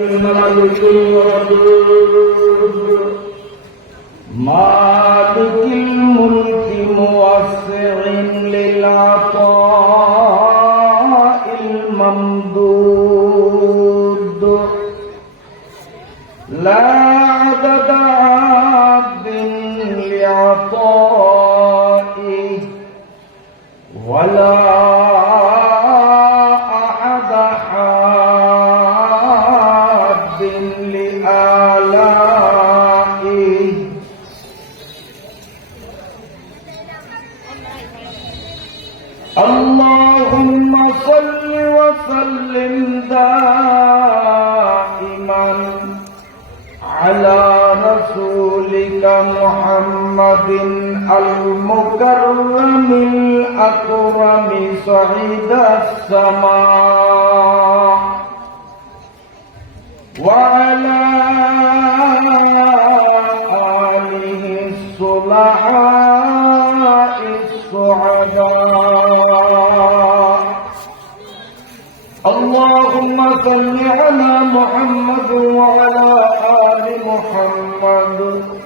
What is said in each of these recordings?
الملك الودود مالك الملك موسع للعطاء محمد المكرم الأكرم صعيد السماء. وعلى آله الصلحاء السعداء. اللهم صل على محمد وعلى آل محمد.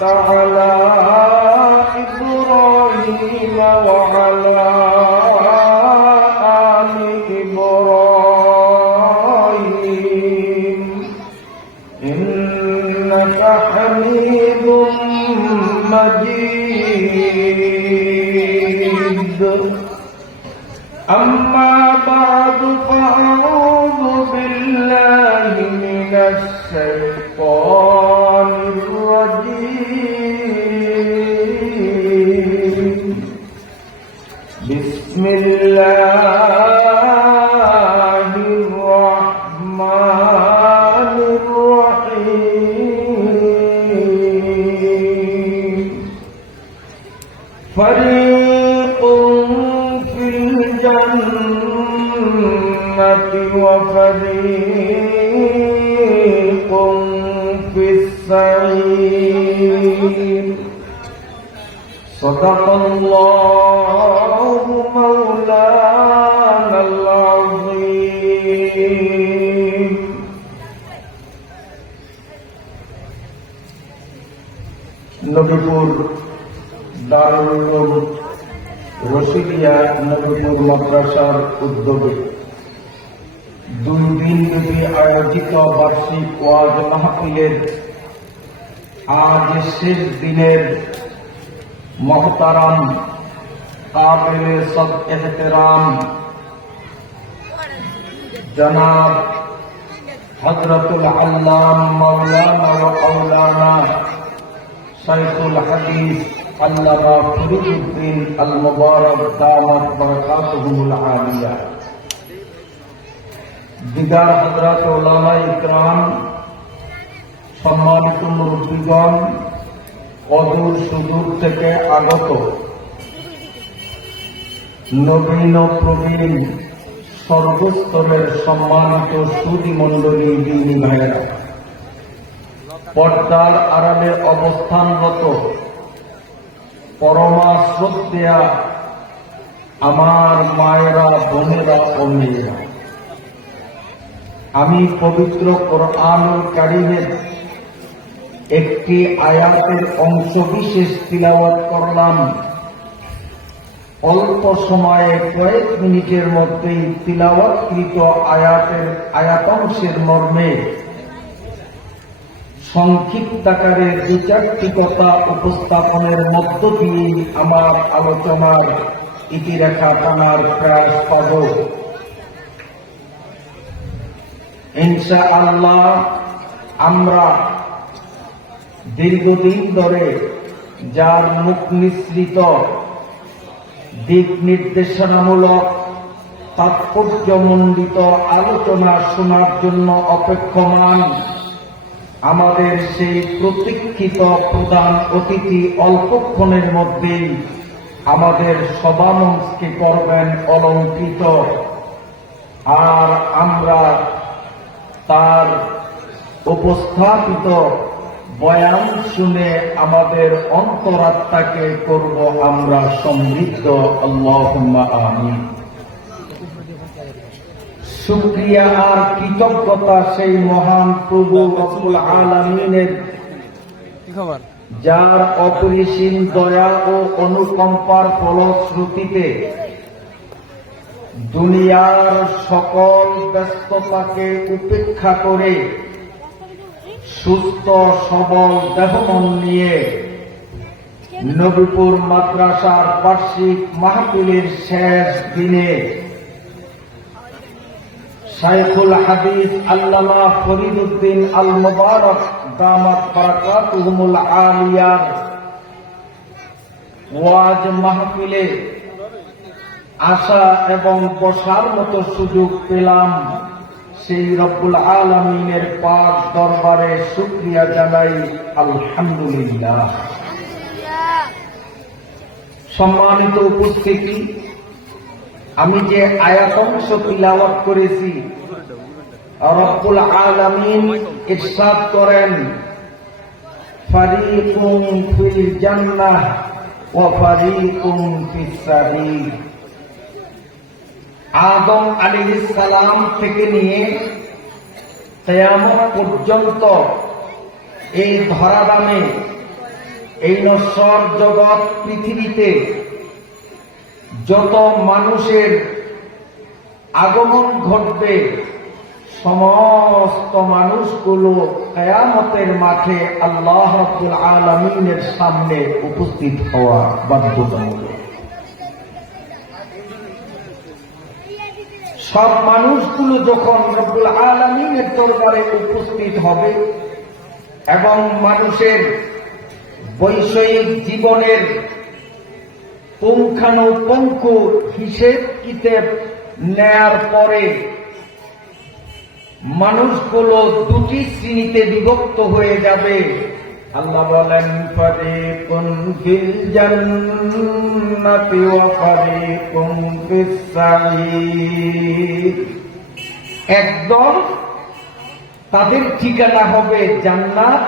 باركت في السعير صدق الله مولانا العظيم নবীপুর দারুল উলুম রশিদিয়া নবীপুর মাদ্রাসার উদ্যোগে দুই দিন ব্যাপী আয়োজিত বার্ষিক ওয়াজ মাহফিলের আজ শেষ দিনের মহতারাম কাবিল সব এহতেরাম। জনাব হজরতুল আল্লাম মৌলানা ও আউলানা শাইখুল হাদিস আল্লামা ফরিদুদ্দিন আল মুবারক দামাত বরকাতুহুল আলিয়া। দিগার হযরত ওলামা ইকরাম সম্মানিত মুরব্বীগণ, অদূর সুদূর থেকে আগত নবীন প্রবীণ সর্বস্তরের সম্মানিত সুদী মণ্ডলী দিনী ভাইয়েরা, পর্দার আড়ালে অবস্থানরত পরমা শ্রদ্ধেয়া আমার মায়েরা, বোনেরা ও মেয়েরা, আমি পবিত্র কোরআনুল কারিমের একটি আয়াতের অংশ বিশেষ তিলাওয়াত করলাম। অল্প সময়ে কয়েক মিনিটের মধ্যেই তিলাওয়াতকৃত আয়াতের আয়াতাংশের মর্মে সংক্ষিপ্ত আকারে দু চারটি কথা উপস্থাপনের মধ্য দিয়ে আমার আলোচনার ইতিরেখা টানার প্রয়াস পাব। ইনশা আল্লাহ আমরা দীর্ঘদিন ধরে যার মুখ নিঃসৃত দিক নির্দেশনামূলক, তাৎপর্যমণ্ডিত আলোচনা শোনার জন্য অপেক্ষমান আমাদের সেই প্রতীক্ষিত প্রধান অতিথি অল্পক্ষণের মধ্যেই আমাদের সভামঞ্চকে করবেন অলঙ্কৃত। আর আমরা তার উপস্থাপিত বয়ান শুনে আমাদের অন্তরাত্মাকে করব আমরা সমৃদ্ধ। আল্লাহ আমিন। শুক্রিয়া আর কৃতজ্ঞতা সেই মহান প্রভু রব্বুল আলমিনের, যার অপরিসীম দয়া ও অনুকম্পার ফলশ্রুতিতে দুনিয়ার সকল ব্যস্ততাকে উপেক্ষা করে সুস্থ, সবল, দেহমন নিয়ে নবীপুর মাদ্রাসার বার্ষিক মাহফিলের শেষ দিনে শাইখুল হাদিস আল্লামা ফরিদুদ্দিন আল মুবারক দামাত বারাকাতুহুমুল আলিয়ার ওয়াজ মাহফিলে আসা এবং বসার মতো সুযোগ পেলাম। সেই রব্বুল আলমিনের পাক দরবারে শুক্রিয়া জানাই, আলহামদুলিল্লাহ। সম্মানিত উপস্থিতি, আমি যে আয়াতংশ তিলাওয়াত করেছি, রব্বুল আলামিন ইরশাদ করেন ফারিকুম ফিল জান্নাহ ওয়া ফারিকুম ফিস সারির আদম আলাইহিস সালাম থেকে নিয়ে কিয়ামত পর্যন্ত এই ধরাধামে, এই নশ্বর জগৎ পৃথিবীতে যত মানুষের আগমন ঘটবে, সমস্ত মানুষগুলো কেয়ামতের মাঠে আল্লাহ আলমিনের সামনে উপস্থিত হওয়া বাধ্যতামূলক। সব মানুষগুলো যখন রব্বুল আলমিনের দরবারে উপস্থিত হবে এবং মানুষের বৈষয়িক জীবনের পুঙ্খানুপুঙ্খ হিসেব কিতেব নেয়ার পরে মানুষগুলো দুটি শ্রেণীতে বিভক্ত হয়ে যাবে। আল্লাহ বলেন ফারিকুন ফিল জান্নাতি ওয়া ফারিকুন ফিস একদল তাদের ঠিকানা হবে জান্নাত,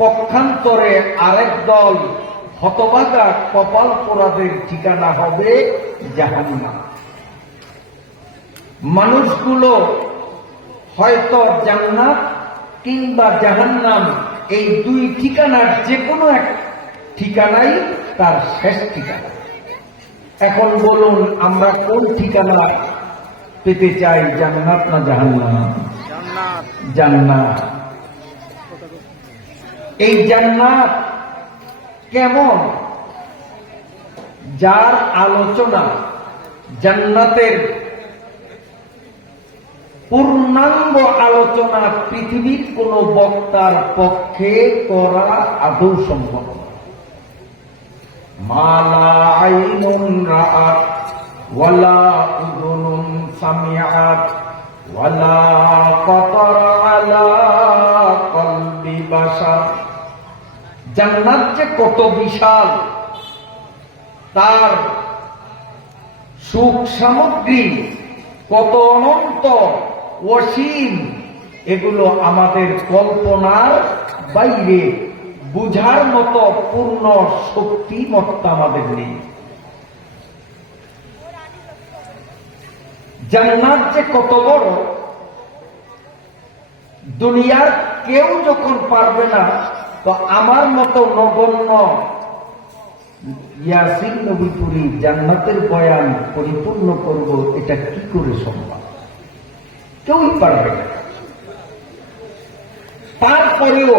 পক্ষান্তরে আরেক দল হতবাগা কপাল পোড়াদের ঠিকানা হবে জাহান্নাম। মানুষগুলো হয়তো জান্নাত কিংবা জাহান্নাম এই দুই ঠিকানার যে কোনো এক ঠিকানাই তার শেষ ঠিকানা। এখন বলুন, আমরা কোন ঠিকানা পেতে চাই জান্নাত না জাহান্নাম? জান্নাত জান্নাত। এই জান্নাত কেমন? যার আলোচনা জান্নাতের পূর্ণাঙ্গ আলোচনা পৃথিবীর কোন বক্তার পক্ষে করা আদৌ সম্ভব। মালা জান্নাত যে কত বিশাল, তার সুখ সামগ্রী কত অনন্ত অসীম এগুলো আমাদের কল্পনার বাইরে বুঝার মতো পূর্ণ শক্তিমত্তা আমাদের নেই। জান্নাত যে কত বড়, দুনিয়ার কেউ যখন পারবে না, তো আমার মতো নগণ্য ইয়াসিন নবীপুরি জান্নাতের বয়ান পরিপূর্ণ করব, এটা কি করে সম্ভব? কেউই পারবে না। তারপরেও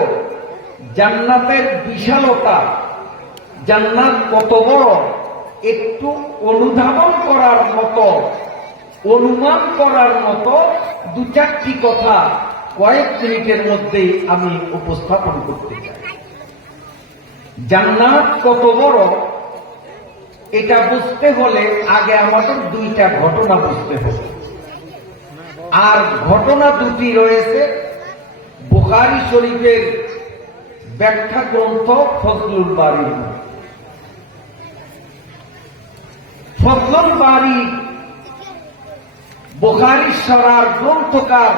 জান্নাতের বিশালতা, জান্নাত কত বড়, একটু অনুধাবন করার মতো, অনুমান করার মতো দু চারটি কথা কয়েক মিনিটের মধ্যেই আমি উপস্থাপন করতে চাই। জান্নাত কত বড়, এটা বুঝতে হলে আগে আমাদের দুইটা ঘটনা বুঝতে হবে। আর ঘটনা দুটি রয়েছে। বুখারি শরীফের ব্যাখ্যা গ্রন্থ ফজলুল বাড়ি ফজলুল বাড়ি বুখারি সরার গ্রন্থকার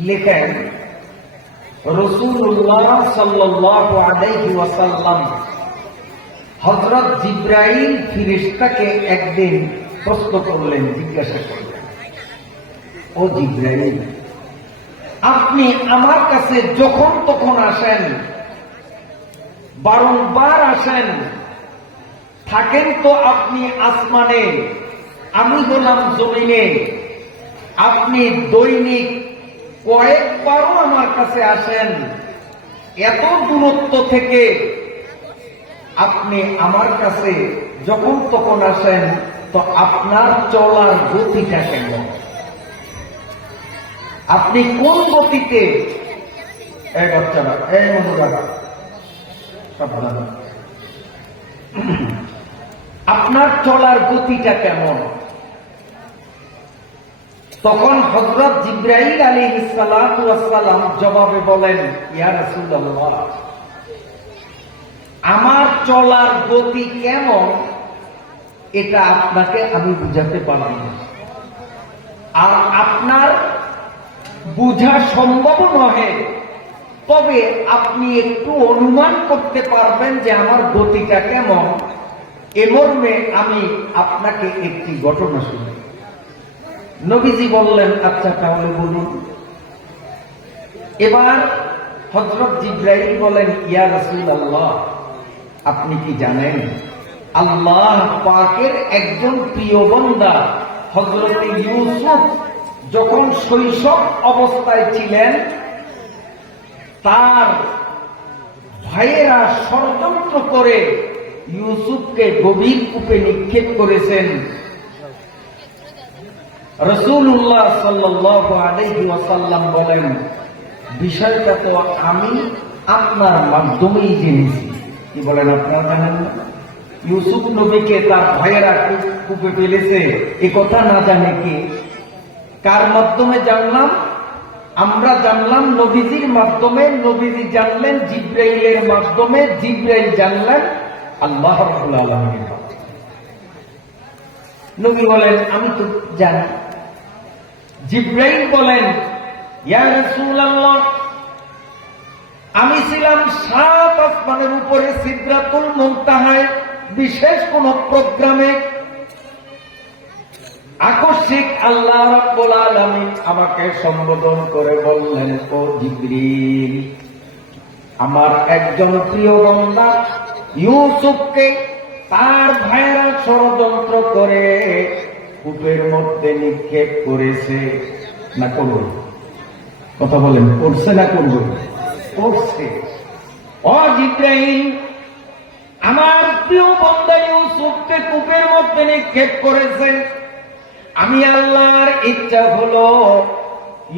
লেখেন রসুল্লাহ সাল্লাহ হজরত জিব্রাইল ফিরিস্তাকে একদিন প্রশ্ন করলেন, জিজ্ঞাসা করলেন, ও জিব্রাইল, আপনি আমার কাছে যখন তখন আসেন, বারংবার আসেন, থাকেন তো আপনি আসমানে, আমি হলাম জমিনে, আপনি দৈনিক কয়েকবারও আমার কাছে আসেন, এত দূরত্ব থেকে আপনি আমার কাছে যখন তখন আসেন তো আপনার চলার গতিটা কেমন? আপনি কোন গতিতে এই বাচ্চারা এই মনোবাবা আপনার চলার গতিটা কেমন? তখন হজরত জিব্রাহিল আলী সালাম জবাবে বলেন, ইয়া রাসূলুল্লাহ, আমার চলার গতি কেমন? এটা আপনাকে আমি বুঝাতে পারব না। আর আপনার বুঝা সম্ভব নহে, তবে আপনি একটু অনুমান করতে পারবেন যে আমার গতিটা কেমন। এ মর্মে আমি আপনাকে একটি ঘটনা শুনি নবীজি বললেন আচ্ছা তাহলে বলুন। এবার হজরত জিব্রাইল বলেন, ইয়া রাসূল আল্লাহ আপনি কি জানেন আল্লাহ পাকের একজন প্রিয় বন্দা হজরত ইউসুফ যখন শৈশব অবস্থায় ছিলেন, তার ভাইয়েরা ষড়যন্ত্র করে ইউসুফকে গভীর কূপে নিক্ষেপ করেছেন। রসুল্লাহ ওয়াসাল্লাম বলেন, বিষয়টা তো আমি আপনার মাধ্যমেই জেনেছি। কি বলেন আপনারা জানেন না? ইউসুফ নবীকে তার ভাইয়েরা কূপ- ফেলেছে। এ কথা না জানে কি? কার মাধ্যমে জানলাম? আমরা জানলাম নবীজির মাধ্যমে। নবীজি জানলেন, জিব্রাইলের মাধ্যমে। জিব্রাইল জানলেন, আল্লাহ রাব্বুল আলামিনের নবী বলেন, আমি তো জানি। জিব্রাইল বলেন, ইয়া রাসূলুল্লাহ, আমি ছিলাম সাত আসমানের উপরে সিদ্রাতুল মুনতাহায়। বিশেষ কোন প্রোগ্রামে আকস্মিক আল্লাহ রাব্বুল আলামিন আমাকে সম্বোধন করে বললেন, ও জিবরিল, আমার একজন প্রিয় বন্দা ইউসুফকে তার ভাইয়েরা ষড়যন্ত্র করে কূপের মধ্যে নিক্ষেপ করেছে। না করবে কথা বলেন, করছে না করবে? করছে। ও জিব্রাহিম আমার প্রিয় বন্দা ইউসুফকে কূপের মধ্যে নিক্ষেপ করেছেন। আমি আল্লাহর ইচ্ছা হলো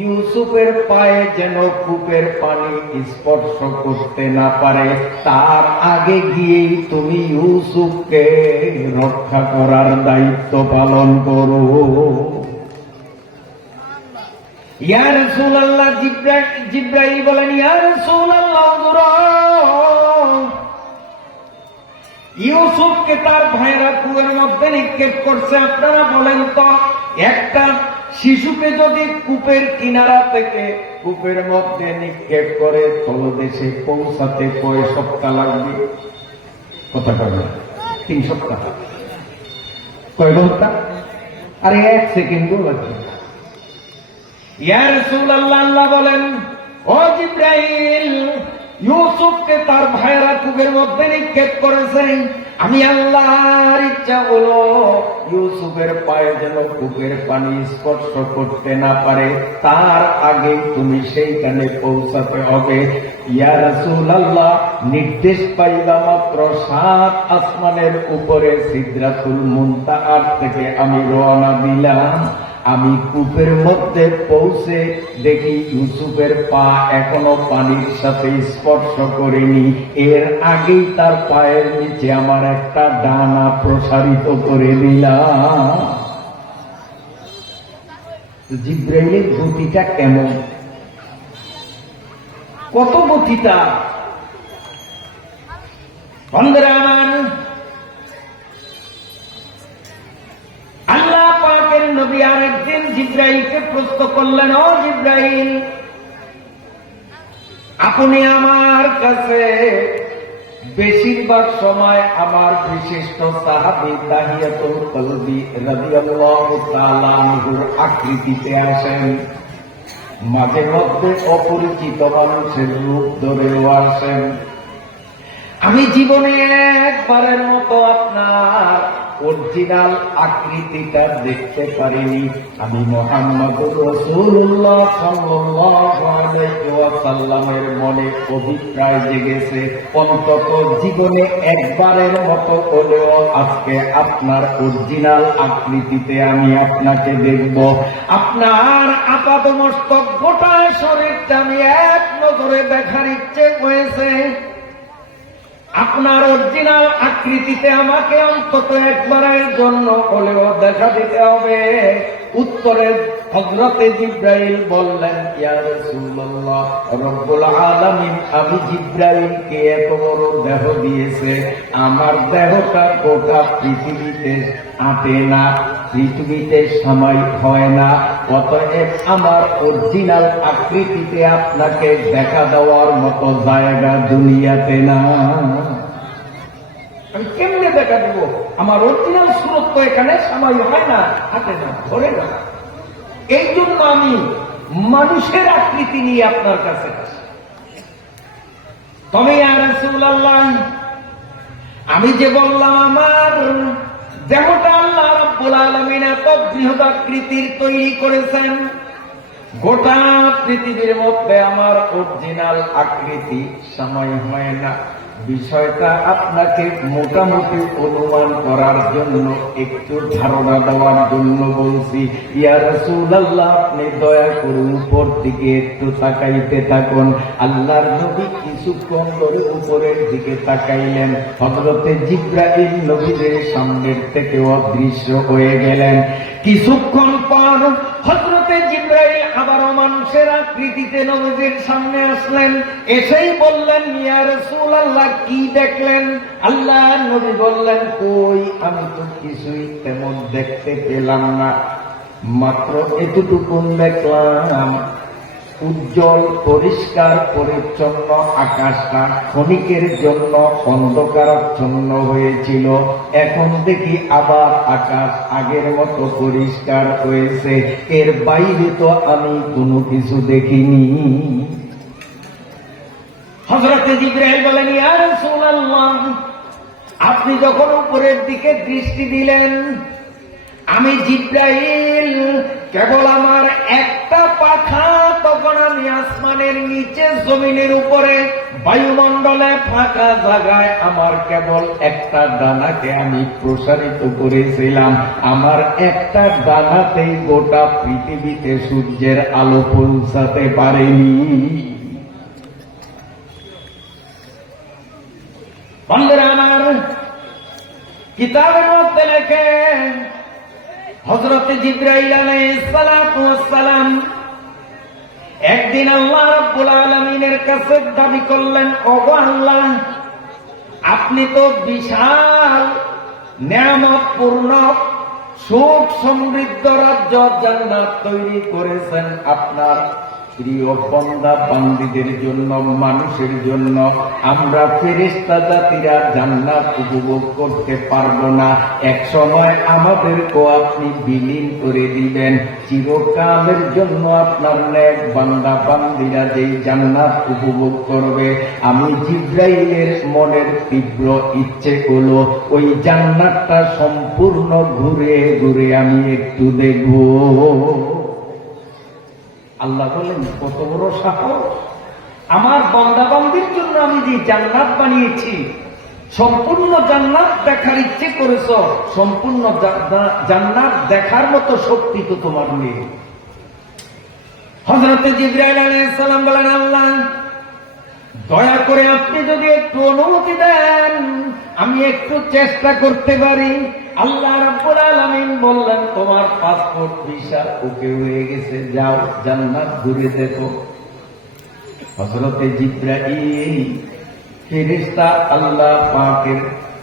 ইউসুফের পায়ে যেন কূপের পানি স্পর্শ করতে না পারে। তার আগে গিয়েই তুমি ইউসুফকে রক্ষা করার দায়িত্ব পালন করো। ইয়া রাসূলুল্লাহ, জিব্রাইল জিব্রাইল বলেন, ইয়া রাসূলুল্লাহ ইউসুফকে তার ভাইয়েরা কুয়ের মধ্যে নিক্ষেপ করছে। আপনারা বলেন তো, একটা শিশুকে যদি কূপের কিনারা থেকে কূপের মধ্যে নিক্ষেপ করে তলদেশে পৌঁছাতে কয় সপ্তাহ লাগবে? কথা কবে তিন সপ্তাহ। কয় ঘণ্টা? আরে এক সেকেন্ডও লাগবে না। ইয়া রাসূলুল্লাহ, আল্লাহ বলেন, ও জিব্রাইল ইউসুফকে তার ভাইয়েরা কূপের মধ্যে নিক্ষেপ করেছেন। আমি আল্লাহর ইচ্ছা হলো ইউসুফের পায়ে যেন কূপের পানি স্পর্শ করতে না পারে। তার আগে তুমি সেইখানে পৌঁছাতে হবে। ইয়া নির্দেশ পাইলা মাত্র সাত আসমানের উপরে সিদরাতুল মুনতাহার থেকে আমি রওনা দিলাম। আমি কূপের মধ্যে পৌঁছে দেখি ইউসুফের পা এখনও পানির সাথে স্পর্শ করেনি। এর আগেই তার পায়ের নিচে আমার একটা ডানা প্রসারিত করে দিলাম জিব্রাইলের গতিটা কেমন? কত গতিটা? বন্ধুরা নবী আর একদিন জিব্রাইলকে প্রশ্ন করলেন, ও জিব্রাইল, আপনি আমার কাছে বেশিরভাগ সময় আমার বিশিষ্ট সাহাবি তাহিয়াতুল কলবি রাদিয়াল্লাহু তাআলা আনহুর আকৃতিতে আসেন। মাঝে মধ্যে অপরিচিত মানুষের রূপ ধরেও আসেন। আমি জীবনে একবারের মতো আপনার অরিজিনাল আকৃতিটা দেখতে পারিনি। আমি মোহাম্মদ রসুল্লাহ সাল্লামের মনে অভিপ্রায় জেগেছে। অন্তত জীবনে একবারের মতো হলেও আজকে আপনার অরিজিনাল আকৃতিতে আমি আপনাকে দেখব। আপনার আপাত মস্তক গোটা শরীরটা আমি এক নজরে দেখার ইচ্ছে হয়েছে। আপনার অরিজিনাল আকৃতিতে আমাকে অন্তত একবারের জন্য হলেও দেখা দিতে হবে। উত্তরে হজরতে জিব্রাইল বললেন, ইয়া রাসূলুল্লাহ, রব্বুল আলামিন আমি জিব্রাইলকে এত বড় দেহ দিয়েছে। আমার দেহটা গোটা পৃথিবীতে আটে না, পৃথিবীতে সময় হয় না। অতএব আমার অরিজিনাল আকৃতিতে আপনাকে দেখা দেওয়ার মতো জায়গা দুনিয়াতে না। আমি কেমনে দেখা দেব? আমার অরিজিনাল সুরত তো এখানে সময় হয় না, হাতে না, ধরে না। এই জন্য আমি মানুষের আকৃতি নিয়ে আপনার কাছে তবে আর আমি যে বললাম, আমার দেহটা আল্লাহ রাব্বুল আলামিন এত বৃহৎ আকৃতির তৈরি করেছেন, গোটা পৃথিবীর মধ্যে আমার অরিজিনাল আকৃতি সময় হয় না। বিষয়টা আপনাকে মোটামুটি অনুমান করার জন্য, একটু ধারণা দেওয়ার জন্য বলছি, ইয়া রাসূলুল্লাহ, আপনি দয়া করে উপর দিকে একটু তাকাইতে থাকুন। আল্লাহর নবী কিছুক্ষণ ধরে উপরের দিকে তাকাইলেন। হযরতে জিব্রাইল নবীদের সামনের থেকে অদৃশ্য হয়ে গেলেন। কিছুক্ষণ পর মানুষের আকৃতিতে নবীজির সামনে আসলেন। এসেই বললেন, ইয়া রাসূলুল্লাহ, কি দেখলেন? আল্লাহ নবী বললেন, কই, আমি তো কিছুই তেমন দেখতে পেলাম না। মাত্র এতটুকু দেখলাম। উজ্জ্বল, পরিষ্কার, পরিচ্ছন্ন আকাশটা ক্ষণিকের জন্য অন্ধকারাচ্ছন্ন হয়েছিল। এখন দেখি আবার আকাশ আগের মতো পরিষ্কার হয়েছে। এর বাইরে তো আমি কোনো কিছু দেখিনি। হজরতে জিব্রাইল বলেন আপনি যখন উপরের দিকে দৃষ্টি দিলেন আমি জিব্রাইল, কেবল আমার একটা পাখা, তখন আমি আসমানের নিচে, জমিনের উপরে, বায়ুমণ্ডলে ফাঁকা জায়গায় আমার কেবল একটা ডানাকে আমি প্রসারিত করেছিলাম। আমার একটা ডানাতেই গোটা পৃথিবীতে সূর্যের আলো পৌঁছাতে পারেনি। বন্ধুরা আমার কিতাবের মধ্যে লেখে হজরত জিব্রাইল সালাম একদিন আল্লাহ রাব্বুল আলমিনের কাছে দাবি করলেন, ওগো আল্লাহ, আপনি তো বিশাল নিয়ামত পূর্ণ, সুখ সমৃদ্ধ রাজ্য জান্নাত তৈরি করেছেন আপনার প্রিয় বন্দা জন্য, মানুষের জন্য। আমরা ফেরেস্তা জাতিরা জান্নাত উপভোগ করতে পারব না। এক সময় আপনি বিলীন করে দিবেন। চিরকালের জন্য আপনার ন্যাক বান্দা বান্দিরা যেই জান্নাত উপভোগ করবে। আমি জিব্রাইলের মনের তীব্র ইচ্ছে হলো ওই জান্নাতটা সম্পূর্ণ ঘুরে ঘুরে আমি একটু দেখব। আল্লাহ বলেন, কত বড় সাহস। আমার বন্দাবান্দির জন্য আমি যে জান্নাত বানিয়েছি, সম্পূর্ণ জান্নাত দেখার ইচ্ছে করেছ, সম্পূর্ণ জান্নাত দেখার মতো শক্তি তো তোমার নেই। হজরত জিব্রাইল আলাইহিস সালাম বলেন, আল্লাহ, দয়া করে আপনি যদি একটু অনুমতি দেন, আমি একটু চেষ্টা করতে পারি।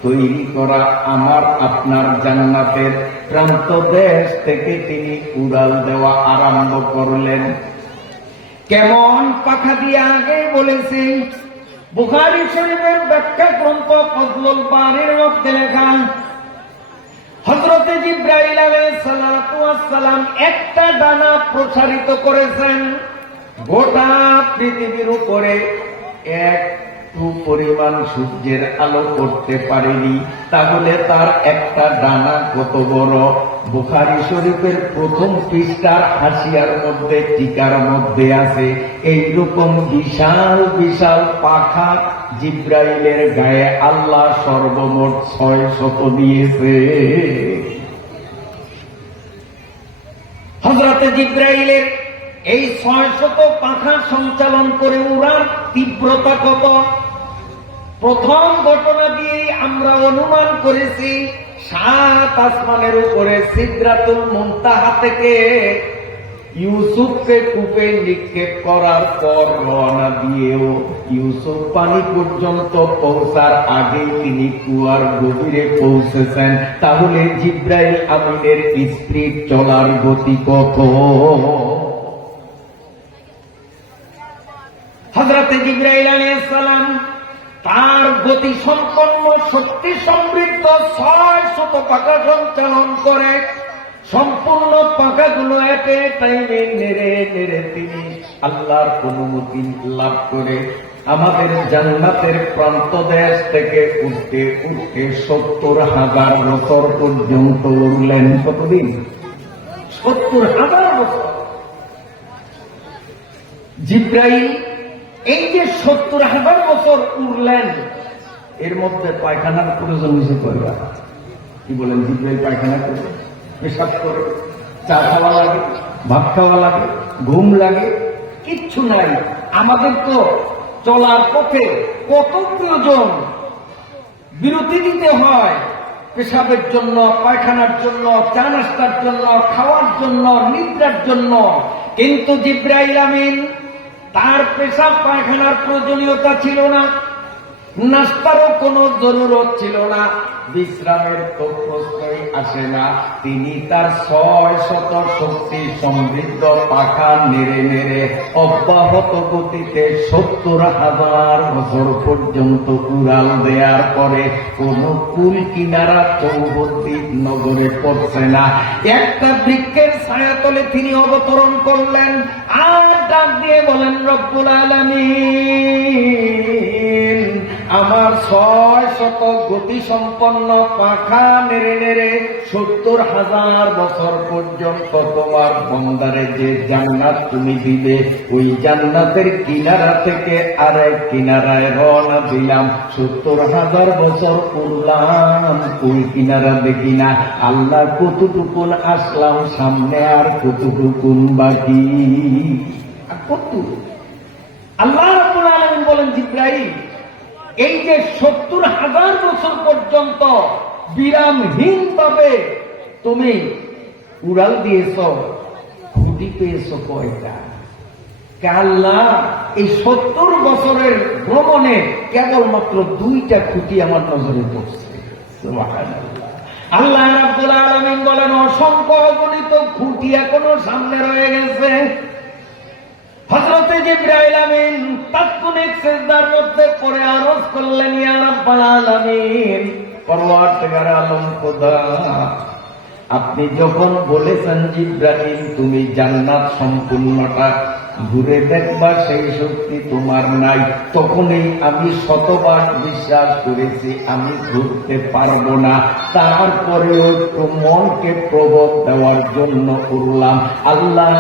তৈরি করা আমার, আপনার জান্নাতের প্রান্ত দেশ থেকে তিনি উড়াল দেওয়া আরম্ভ করলেন। কেমন পাখা দিয়ে আগে বলেছি বুখারি শরীফের ব্যাখ্যা গ্রন্থ ফজলুল বারের মধ্যে লেখা হজরতে জিব্রাইল সালাম একটা ডানা প্রসারিত করেছেন গোটা পৃথিবীর উপরে। একটু পরিমাণ সূর্যের আলো করতে পারেনি। তাহলে তার একটা ডানা কত বড়? বুখারি শরীফের প্রথম পৃষ্ঠার হাসিয়ার মধ্যে, টিকার মধ্যে আছে, এইরকম বিশাল বিশাল পাখা জিব্রাইলের গায়ে আল্লাহ সর্বমোট ছয় শত দিয়েছে। হজরতে জিব্রাইলের এই ছয় শত পাখা সঞ্চালন করে উড়ার তীব্রতা কত? প্রথম ঘটনা দিয়েই আমরা অনুমান করেছি, সাত আসমানের উপরে সিদ্রাতুল মুনতাহা থেকে ইউসুফকে কূপে নিক্ষেপ করার পর রওনা দিয়েও ইউসুফ পানি পর্যন্ত পৌঁছার আগে তিনি কুয়ার গভীরে পৌঁছেছেন। তাহলে জিব্রাইল আমিনের স্ত্রীর চলার গতি কত? হজরতে জিব্রাইল আলাইহিস সালাম তার গতি সম্পন্ন, শক্তি সমৃদ্ধ ছয় শত পাকা সঞ্চালন করে। সম্পূর্ণ পাকাগুলো একে টাইমে নেড়ে নেড়ে তিনি আল্লাহর অনুমতি লাভ করে আমাদের জান্নাতের প্রান্ত দেশ থেকে উঠতে উঠতে সত্তর হাজার বছর পর্যন্ত উঠলেন কতদিন? সত্তর হাজার বছর। জিব্রাইল এই যে সত্তর হাজার বছর উড়লেন, এর মধ্যে পায়খানার প্রয়োজন নিচে করবে কি বলেন, জিব্রাইল পায়খানা করে, পেশাব করে, চা খাওয়া লাগে, ভাত খাওয়া লাগে, ঘুম লাগে, কিচ্ছু নাই। আমাদের তো চলার পথে কত প্রয়োজন? বিরতি দিতে হয়, পেশাবের জন্য, পায়খানার জন্য, চা নাস্তার জন্য, খাওয়ার জন্য, নিদ্রার জন্য। কিন্তু জিব্রাইল আমিন তার পেশাব পায়খানার প্রয়োজনীয়তা ছিল না। নাস্তারও কোনো জরুরত ছিল না। বিশ্রামের তো প্রশ্নই আসে না। তিনি তার ছয় শত শক্তি সমৃদ্ধ পাখা নেড়ে নেড়ে অব্যাহত গতিতে সত্তর হাজার বছর পর্যন্ত উড়াল দেওয়ার পরে কোন কুল কিনারা চৌহদ্দি নগরে পড়ছে না। একটা বৃক্ষের ছায়াতলে তিনি অবতরণ করলেন। আর ডাক দিয়ে বলেন, রব্বুল আলামিন। আমার ছয় শত গতি সম্পন্ন পাখা নেড়ে নেড়ে সত্তর হাজার বছর পর্যন্ত তোমার বন্দারে যে জান্নাত তুমি দিবে ওই জান্নাতের কিনারা থেকে আরেক কিনারায় রওনা দিলাম। সত্তর হাজার বছর উড়লাম, ওই কিনারা দেখি না। আল্লাহ কতটুকুন আসলাম, সামনে আর কতটুকুন বাকি? কত? আল্লাহ বলেন জিব্রাইল এই যে সত্তর হাজার বছর পর্যন্ত বিরামহীন ভাবে তুমি উড়াল দিয়েছ, খুঁটি পেয়েছ কয়টা? কাল্লা এই সত্তর বছরের ভ্রমণে কেবলমাত্র দুইটা খুঁটি আমার নজরে পড়ছে। আল্লাহ রাব্বুল আলামিন বলেন, অসংখ্য অগণিত খুঁটি এখনও সামনে রয়ে গেছে। হজরতে জিব্রাইল আমিন তাৎক্ষণিক সেজদার মধ্যে পড়ে আরজ করলেন, ইয়া রাব্বাল আলামিন আলম খোদা, আপনি যখন বলেছেন জিব্রাহিম তুমি জান্নাত সম্পূর্ণটা ঘুরে দেখবা সেই শক্তি তোমার নাই। তখনই আমি শতবার বিশ্বাস করেছি, আমি ঘুরতে পারব না। তারপরেও একটু মনকে প্রবোধ দেওয়ার জন্য করলাম। আল্লাহ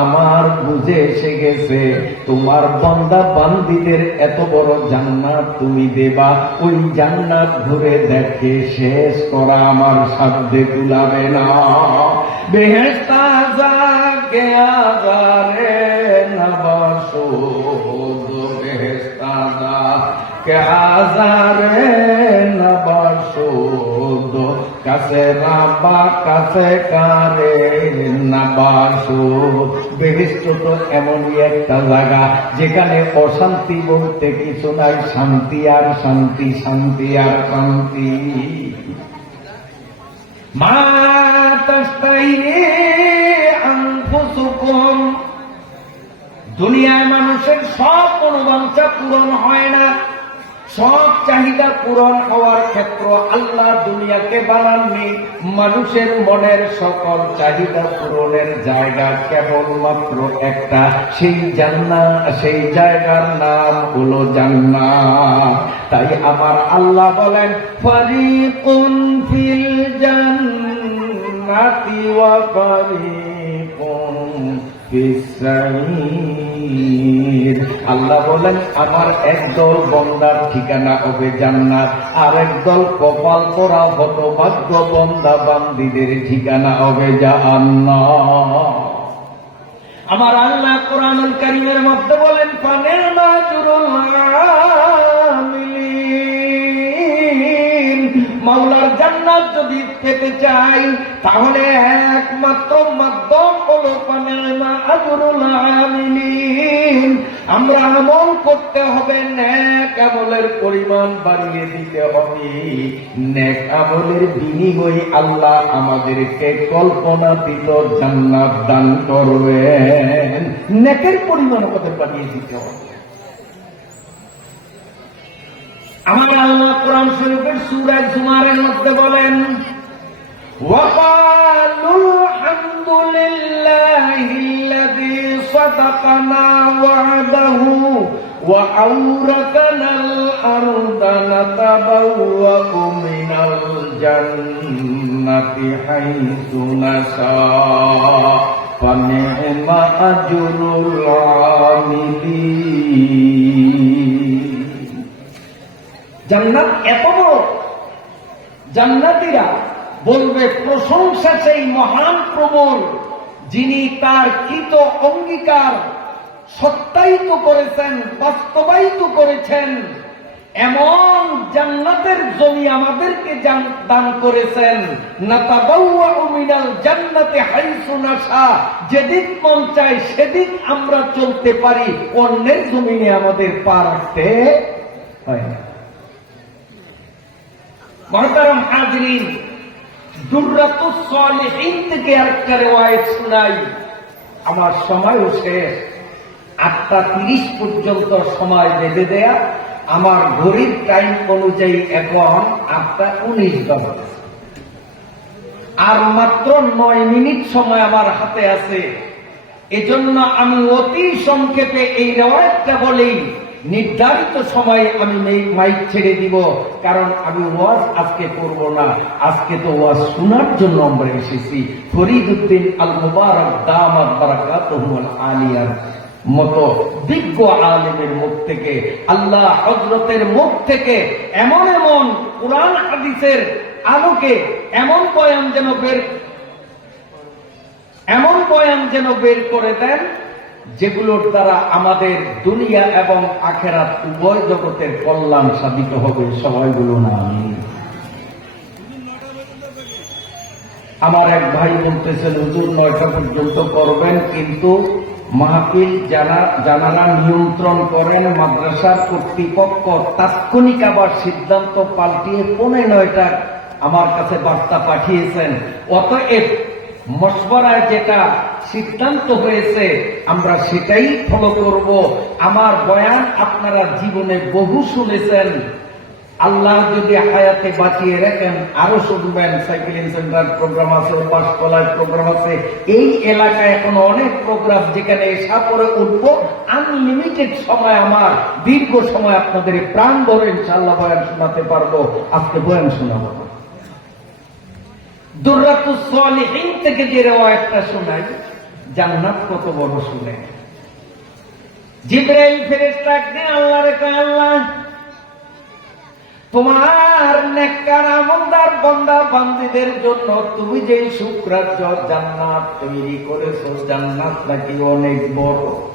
আমার বুঝে এসে গেছে, তোমার বন্দা বান্দিদের এত বড় জান্নাত তুমি দেবা। ওই জান্নাত ঘুরে দেখে শেষ করা আমার সাধ্যে তুলাবে না। বেহেস্তা যাকে আজারে নবাসো বেহেস্তা কে আজারে নবাসো কাছে রাবা কাছে কারে এমনই একটা জায়গা যেখানে অশান্তি বলতে কিছু নাই, শান্তি আর শান্তি শান্তি আর শান্তি। মা তাস্তাইরে সব অনুবাঞ্ছা পূরণ হয় না। সব চাহিদা পূরণ হওয়ার ক্ষেত্র আল্লাহ দুনিয়াকে বানাননি। মানুষের মনের সকল চাহিদা পূরণের জায়গা কেবলমাত্র একটা। সেই জান্না সেই জায়গার নাম হলো জান্নাত। তাই আমার আল্লাহ বলেন, ফারিকুন ফিল জান্নাতি ওয়া ফারিকুন আল্লাহ বলেন, আমার একদল বন্দার ঠিকানা হবে জান্নাত, আর একদল কপাল করা হতভাগ্য বন্দা বান্দিদের ঠিকানা হবে জাহান্নাম। আমার আল্লাহ কোরআনুল কারিমের মধ্যে বলেন পানের মাওলার জান্নাত যদি পেতে চাই তাহলে একমাত্র মাধ্যম আমরা আমল করতে হবে ন্যাক আমলের পরিমাণ বাড়িয়ে দিতে হবে। ন্যাক আমলের বিনিময়ে আল্লাহ আমাদেরকে কল্পনাতীত জান্নাত দান করবেন। নেকের পরিমাণ আমাদের বাড়িয়ে দিতে হবে। আমার আল্লাহ কোরআন শরীফের সূরা জুমারের মধ্যে বলেন وقالوا الحمد لله الذي صدقنا وعده وأورثنا الأرض نتبوأ من الجنة حيث نشاء فنعم أجر العاملين জান্নাত এত বড় জান্নাতীরা বলবে, প্রশংসা সেই মহান প্রবল, যিনি তার কৃত অঙ্গীকার সত্যায়িত করেছেন, বাস্তবায়িত করেছেন। এমন জান্নাতের জমি আমাদেরকে দান করেছেন। জান্নাতে হাইসু নাশা। যেদিক মন চায় সেদিক আমরা চলতে পারি। অন্যের জমিনে আমাদের পা রাখতে হয় না। হাজরিন আমার সময়ও শেষ। আটটা তিরিশ পর্যন্ত সময় বেঁধে দেয়া। আমার ঘড়ির টাইম অনুযায়ী এখন আটটা উনিশ বাজে আর মাত্র নয় মিনিট সময় আমার হাতে আছে। এজন্য আমি অতি সংক্ষেপে এই রেওয়ায়তটা বলেই নির্ধারিত সময়ে আমি মাইক ছেড়ে দিব, কারণ আমি ওয়াজ আজকে করব না। আজকে তো ওয়াজ শোনার জন্য আমরা এসেছি। ফরিদ উদ্দিন আল মুবারক দামাত বারাকাতুহুল আলিয়ার মতো বিজ্ঞ আলেমের মুখ থেকে, আল্লাহ হজরতের মুখ থেকে এমন এমন কোরআন হাদিসের আলোকে এমন বয়ান যেন বের, এমন বয়ান যেন বের করে দেন যেগুলোর দ্বারা আমাদের দুনিয়া এবং আখেরাত উভয় জগতের কল্যাণ সাধিত হবে, সবাই বলুন আমি আমার এক ভাই বলতেছেন, হুজুর, নয়টা পর্যন্ত করবেন, কিন্তু মাহফিল যারা যারা নিয়ন্ত্রণ করেন, মাদ্রাসার কর্তৃপক্ষ তাৎক্ষণিক আবার সিদ্ধান্ত পাল্টিয়ে পৌনে নয়টা আমার কাছে বার্তা পাঠিয়েছেন। অতএব মশবরায় যেটা সিদ্ধান্ত হয়েছে, আমরা সেটাই ফলো করব। আমার বয়ান আপনারা জীবনে বহু শুনেছেন। আল্লাহ যদি হায়াতে বাঁচিয়ে রাখেন, আরও শুনবেন। সাইকেলিং সেন্টার প্রোগ্রাম আছে উপাস কলার প্রোগ্রাম আছে। এই এলাকায় এখন অনেক প্রোগ্রাম যেখানে এসা পরে উঠবো। আনলিমিটেড সময় আমার, দীর্ঘ সময় আপনাদের প্রাণ ভরে ইনশাল্লাহ বয়ান শোনাতে পারব। আজকে বয়ান শোনাবো। থেকে যে রেওয়ায়তটা শোনাই, জান্নাত কত বড় শুনে। জিব্রাইল একদিন আল্লাহ রেখে আল্লাহ, তোমার নেককার আমলদার বন্দা বান্দীদের জন্য তুমি যে শুক্রাজ্য জান্নাত তৈরি করেছ জান্নাত নাকি অনেক বড়?